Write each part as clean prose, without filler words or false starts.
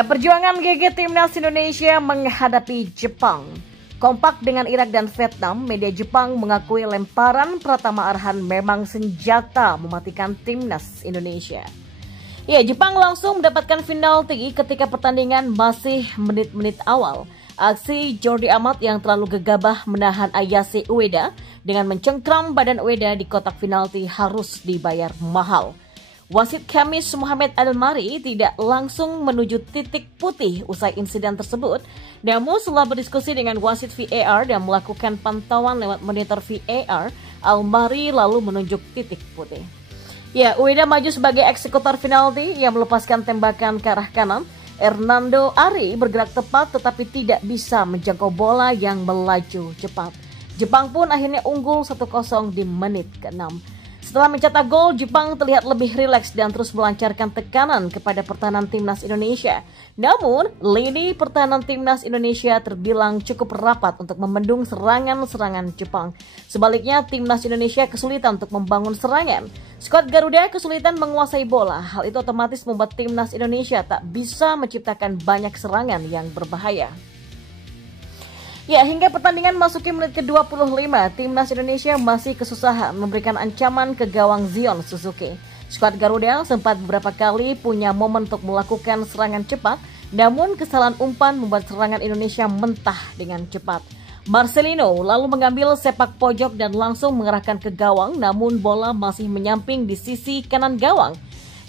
Ya, perjuangan GG Timnas Indonesia menghadapi Jepang. Kompak dengan Irak dan Vietnam, media Jepang mengakui lemparan Pratama Arhan memang senjata mematikan Timnas Indonesia. Ya, Jepang langsung mendapatkan penalti ketika pertandingan masih menit-menit awal. Aksi Jordi Amat yang terlalu gegabah menahan Ayase Ueda dengan mencengkram badan Ueda di kotak penalti harus dibayar mahal. Wasit Khamis Mohamed Al-Mari tidak langsung menuju titik putih usai insiden tersebut. Namun setelah berdiskusi dengan wasit VAR dan melakukan pantauan lewat monitor VAR, Al-Mari lalu menunjuk titik putih. Ya, Ueda maju sebagai eksekutor penalti yang melepaskan tembakan ke arah kanan. Hernando Ari bergerak tepat tetapi tidak bisa menjangkau bola yang melaju cepat. Jepang pun akhirnya unggul 1-0 di menit ke-6. Setelah mencetak gol, Jepang terlihat lebih rileks dan terus melancarkan tekanan kepada pertahanan Timnas Indonesia. Namun, lini pertahanan Timnas Indonesia terbilang cukup rapat untuk membendung serangan-serangan Jepang. Sebaliknya, Timnas Indonesia kesulitan untuk membangun serangan. Skuad Garuda kesulitan menguasai bola. Hal itu otomatis membuat Timnas Indonesia tak bisa menciptakan banyak serangan yang berbahaya. Ya, hingga pertandingan masuki menit ke-25, Timnas Indonesia masih kesusahan memberikan ancaman ke gawang Zion Suzuki. Skuad Garuda sempat beberapa kali punya momen untuk melakukan serangan cepat, namun kesalahan umpan membuat serangan Indonesia mentah dengan cepat. Marcelino lalu mengambil sepak pojok dan langsung mengerahkan ke gawang, namun bola masih menyamping di sisi kanan gawang.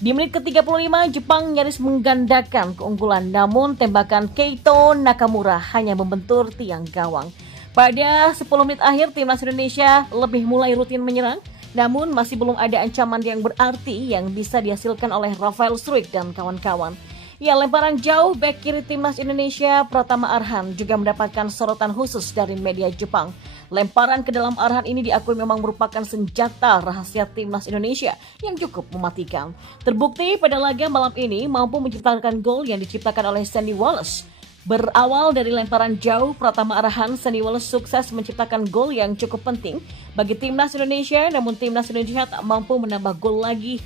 Di menit ke-35, Jepang nyaris menggandakan keunggulan, namun tembakan Keito Nakamura hanya membentur tiang gawang. Pada 10 menit akhir, Timnas Indonesia lebih mulai rutin menyerang, namun masih belum ada ancaman yang berarti yang bisa dihasilkan oleh Rafael Struijk dan kawan-kawan. Ya, lemparan jauh bek kiri Timnas Indonesia Pratama Arhan juga mendapatkan sorotan khusus dari media Jepang. Lemparan ke dalam Arhan ini diakui memang merupakan senjata rahasia Timnas Indonesia yang cukup mematikan. Terbukti pada laga malam ini mampu menciptakan gol yang diciptakan oleh Sandy Wallace. Berawal dari lemparan jauh Pratama Arhan, Sandy Wallace sukses menciptakan gol yang cukup penting bagi Timnas Indonesia, namun Timnas Indonesia tak mampu menambah gol lagi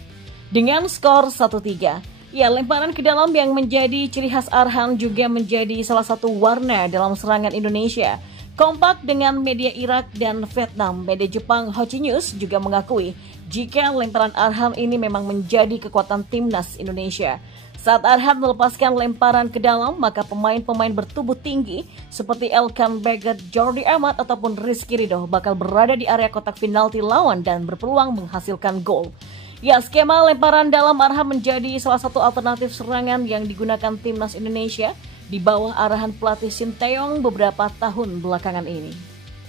dengan skor 1-3. Ya, lemparan ke dalam yang menjadi ciri khas Arhan juga menjadi salah satu warna dalam serangan Indonesia. Kompak dengan media Irak dan Vietnam, media Jepang Hochi News juga mengakui jika lemparan Arhan ini memang menjadi kekuatan Timnas Indonesia. Saat Arhan melepaskan lemparan ke dalam, maka pemain-pemain bertubuh tinggi seperti Elkan Baggett, Jordi Amat ataupun Rizky Ridho bakal berada di area kotak penalti lawan dan berpeluang menghasilkan gol. Ya, skema lemparan dalam Arhan menjadi salah satu alternatif serangan yang digunakan Timnas Indonesia di bawah arahan pelatih Sinteyong beberapa tahun belakangan ini.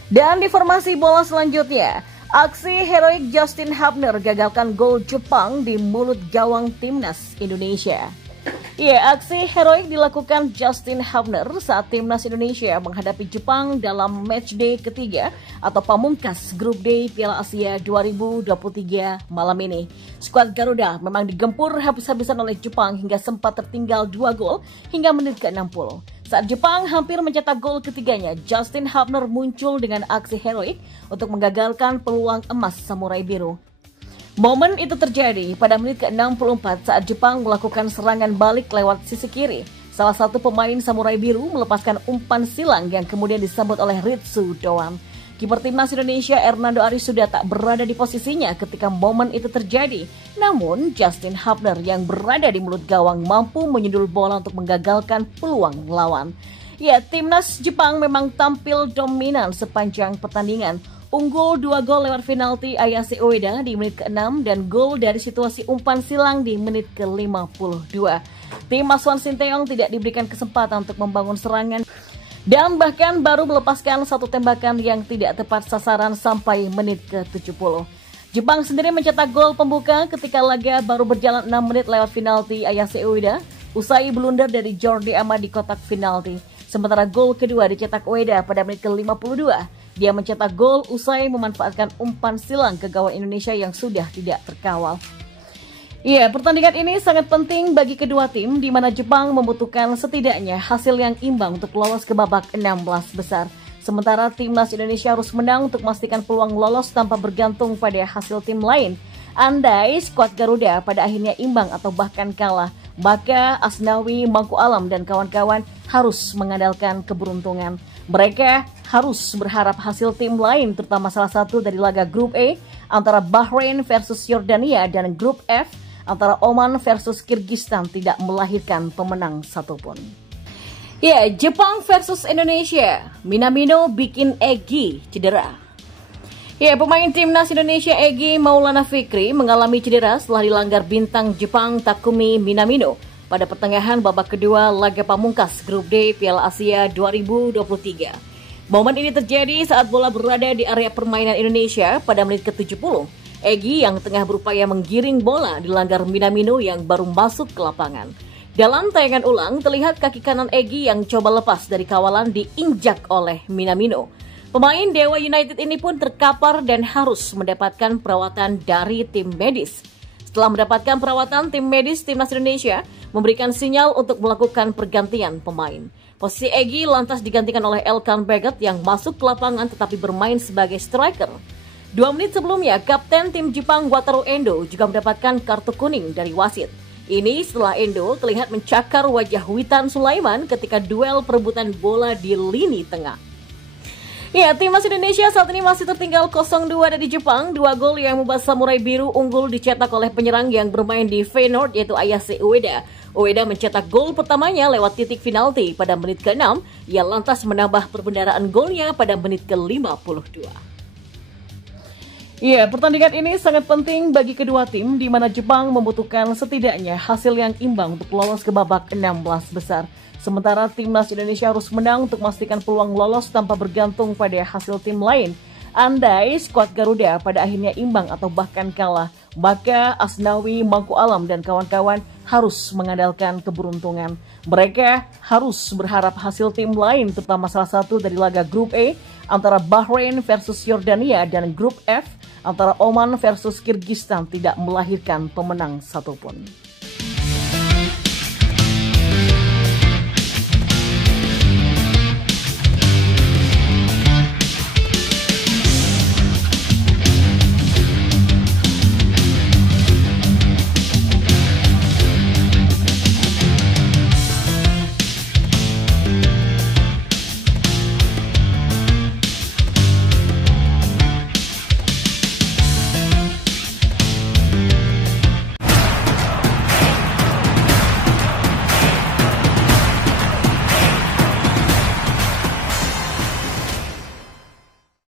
Dan di formasi bola selanjutnya, aksi heroik Justin Hubner gagalkan gol Jepang di mulut gawang Timnas Indonesia. Ya, aksi heroik dilakukan Justin Hubner saat Timnas Indonesia menghadapi Jepang dalam matchday ketiga atau pamungkas grup D Piala Asia 2023 malam ini. Skuad Garuda memang digempur habis-habisan oleh Jepang hingga sempat tertinggal 2 gol hingga menit ke-60. Saat Jepang hampir mencetak gol ketiganya, Justin Hubner muncul dengan aksi heroik untuk menggagalkan peluang emas Samurai Biru. Momen itu terjadi pada menit ke-64 saat Jepang melakukan serangan balik lewat sisi kiri. Salah satu pemain Samurai Biru melepaskan umpan silang yang kemudian disambut oleh Ritsu Doan. Kiper Timnas Indonesia Hernando Ari sudah tak berada di posisinya ketika momen itu terjadi. Namun Justin Hubner yang berada di mulut gawang mampu menyundul bola untuk menggagalkan peluang lawan. Ya, Timnas Jepang memang tampil dominan sepanjang pertandingan. Unggul 2 gol lewat penalti Ayase Ueda di menit ke-6 dan gol dari situasi umpan silang di menit ke-52. Tim asuhan Sinteyong tidak diberikan kesempatan untuk membangun serangan dan bahkan baru melepaskan satu tembakan yang tidak tepat sasaran sampai menit ke-70. Jepang sendiri mencetak gol pembuka ketika laga baru berjalan 6 menit lewat penalti Ayase Ueda usai blunder dari Jordi Amat di kotak penalti. Sementara gol kedua dicetak Ueda pada menit ke-52. Dia mencetak gol usai memanfaatkan umpan silang ke gawang Indonesia yang sudah tidak terkawal. Iya, pertandingan ini sangat penting bagi kedua tim di mana Jepang membutuhkan setidaknya hasil yang imbang untuk lolos ke babak 16 besar. Sementara Timnas Indonesia harus menang untuk memastikan peluang lolos tanpa bergantung pada hasil tim lain. Andai skuad Garuda pada akhirnya imbang atau bahkan kalah, maka Asnawi, Mangku Alam, dan kawan-kawan harus mengandalkan keberuntungan. Mereka harus berharap hasil tim lain, terutama salah satu dari laga grup A antara Bahrain versus Yordania dan grup F antara Oman versus Kyrgyzstan tidak melahirkan pemenang satupun. Ya, Jepang versus Indonesia. Minamino bikin Egy cedera. Ya, pemain timnas Indonesia Egy Maulana Fikri mengalami cedera setelah dilanggar bintang Jepang Takumi Minamino pada pertengahan babak kedua laga pamungkas Grup D Piala Asia 2023. Momen ini terjadi saat bola berada di area permainan Indonesia pada menit ke-70. Egy yang tengah berupaya menggiring bola dilanggar Minamino yang baru masuk ke lapangan. Dalam tayangan ulang, terlihat kaki kanan Egy yang coba lepas dari kawalan diinjak oleh Minamino. Pemain Dewa United ini pun terkapar dan harus mendapatkan perawatan dari tim medis. Setelah mendapatkan perawatan, tim medis timnas Indonesia memberikan sinyal untuk melakukan pergantian pemain. Posisi Egy lantas digantikan oleh Elkan Baggett yang masuk ke lapangan tetapi bermain sebagai striker. 2 menit sebelumnya, kapten tim Jepang Wataru Endo juga mendapatkan kartu kuning dari wasit. Ini setelah Endo terlihat mencakar wajah Witan Sulaiman ketika duel perebutan bola di lini tengah. Ya, timnas Indonesia saat ini masih tertinggal 0-2 dari Jepang. 2 gol yang membuat Samurai Biru unggul dicetak oleh penyerang yang bermain di Feyenoord yaitu Ayase Ueda. Ueda mencetak gol pertamanya lewat titik penalti pada menit ke-6. Ia lantas menambah perbendaharaan golnya pada menit ke-52. Ya, pertandingan ini sangat penting bagi kedua tim di mana Jepang membutuhkan setidaknya hasil yang imbang untuk lolos ke babak 16 besar. Sementara timnas Indonesia harus menang untuk memastikan peluang lolos tanpa bergantung pada hasil tim lain. Andai skuad Garuda pada akhirnya imbang atau bahkan kalah, maka Asnawi, Mangku Alam, dan kawan-kawan harus mengandalkan keberuntungan. Mereka harus berharap hasil tim lain, terutama salah satu dari laga grup A antara Bahrain versus Yordania dan grup F antara Oman versus Kyrgyzstan tidak melahirkan pemenang satupun.